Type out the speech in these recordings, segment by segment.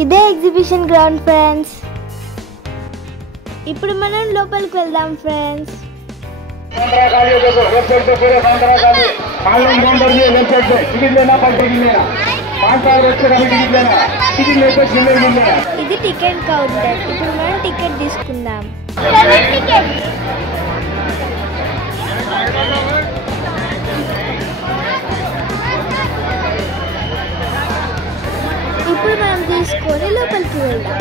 ఇదే exhibition ground friends. ఇప్పుడు మనం లోపలికి వెళ్దాం ఫ్రెండ్స్. ఇది టికెట్ కౌంటర్. ఇప్పుడు మనం టికెట్ తీసుకుందాం. ఇప్పుడు మనం తీసుకొని లోపలికి వెళ్దాం.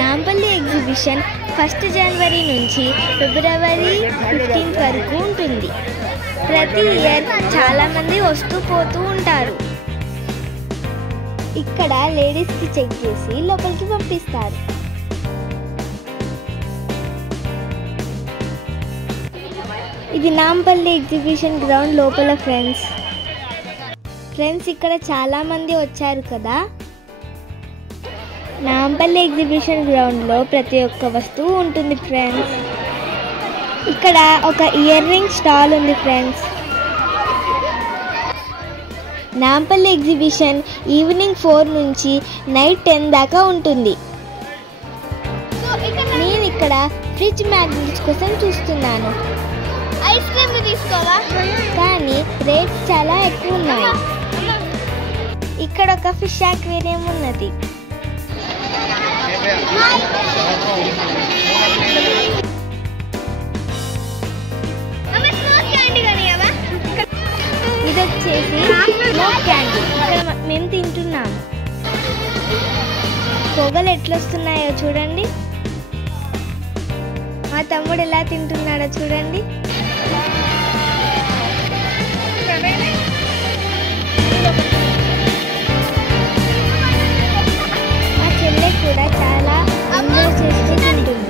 నాంపల్లి ఎగ్జిబిషన్ 1 జనవరి నుంచి ఫిబ్రవరి 15 వరకు ఉంటుంది. ప్రతి ఇయర్ చాలామంది వస్తూ పోతూ ఉంటారు. ఇక్కడ లేడీస్కి చెక్ చేసి లోపలికి పంపిస్తారు. ఇది నాంపల్లి ఎగ్జిబిషన్ గ్రౌండ్ లోపల ఫ్రెండ్స్. ఇక్కడ చాలామంది వచ్చారు కదా. నాంపల్లి ఎగ్జిబిషన్ గ్రౌండ్లో ప్రతి ఒక్క వస్తువు ఉంటుంది ఫ్రెండ్స్. ఇక్కడ ఒక ఇయర్ రింగ్ స్టాల్ ఉంది ఫ్రెండ్స్. నాంపల్లి ఎగ్జిబిషన్ ఈవినింగ్ 4 నుంచి నైట్ 10 దాకా ఉంటుంది. నేను ఇక్కడ ఫ్రిడ్జ్ మ్యాగ్నెట్స్ కోసం చూస్తున్నాను. ఐస్ క్రీమ్ తీసుకోవా? కానీ రేట్స్ చాలా ఎక్కువ ఉన్నాయి. ఇక్కడ ఒక ఫిష్ అక్వేరియం ఉన్నది. ఇది వచ్చేసి స్మోక్ క్యాండీ. ఇక్కడ మేము తింటున్నాము. పొగలు ఎట్లొస్తున్నాయో చూడండి. మా తమ్ముడు ఎలా తింటున్నాడో చూడండి. మా చెల్లె కూడా చాలా ఎంజాయ్ చేస్తూ తింటుంది.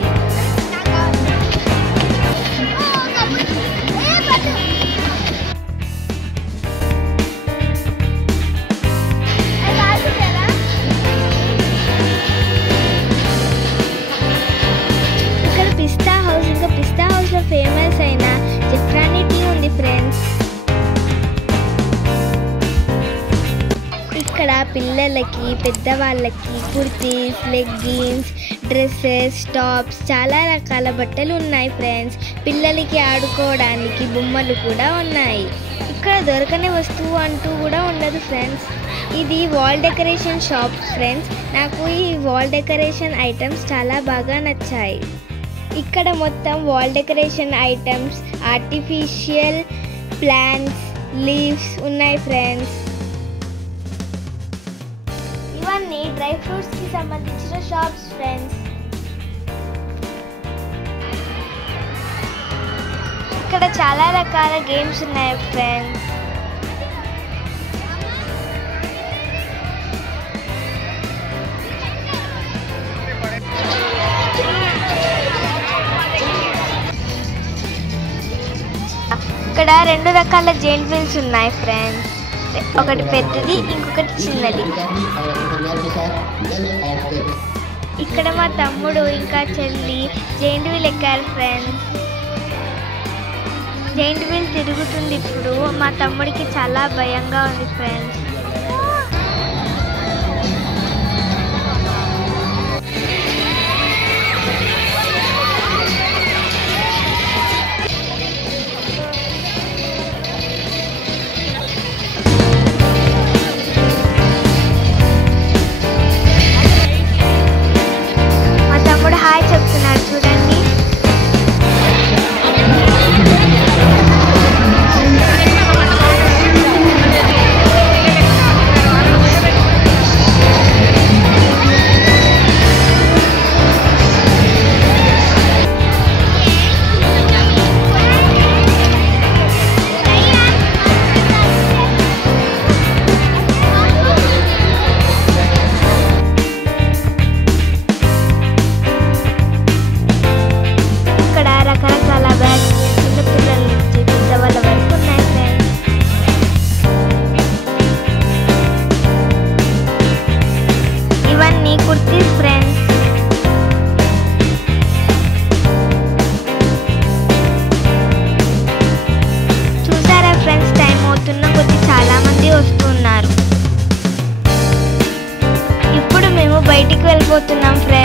పిస్తా హౌస్ లో ఫేమస్ అయిన జఫ్రానీ టీ ఉంది ఫ్రెండ్స్. ఇక్కడ పిల్లలకి పెద్దవాళ్ళకి కుర్తీస్, లెగ్గిన్స్, డ్రెస్సెస్, టాప్స్ చాలా రకాల బట్టలు ఉన్నాయి ఫ్రెండ్స్. పిల్లలకి ఆడుకోవడానికి బొమ్మలు కూడా ఉన్నాయి. ఇక్కడ దొరకని వస్తువు అంటూ కూడా ఉండదు ఫ్రెండ్స్. ఇది వాల్ డెకరేషన్ షాప్ ఫ్రెండ్స్. నాకు ఈ వాల్ డెకరేషన్ ఐటమ్స్ చాలా బాగా నచ్చాయి. ఇక్కడ మొత్తం wall decoration items, artificial plants, leaves ఉన్నాయి ఫ్రెండ్స్. ఇవన్నీ డ్రై ఫ్రూట్స్ కి సంబంధించిన షాప్స్ ఫ్రెండ్స్. ఇక్కడ చాలా రకాల గేమ్స్ ఉన్నాయి ఫ్రెండ్స్. ఇక్కడ 2 రకాల జెయింట్ వీల్స్ ఉన్నాయి ఫ్రెండ్స్. ఒకటి పెద్దది, ఇంకొకటి చిన్నది. ఇక్కడ మా తమ్ముడు ఇంకా చెల్లి జెయింట్ వీల్ ఎక్కారు ఫ్రెండ్స్. జెయింట్ వీల్ తిరుగుతుంది ఇప్పుడు. మా తమ్ముడికి చాలా భయంగా ఉంది ఫ్రెండ్స్. హాయ్ చెప్తున్నాడు చూడండి. వెళ్ళిపోతున్నాం ఫ్రెండ్స్.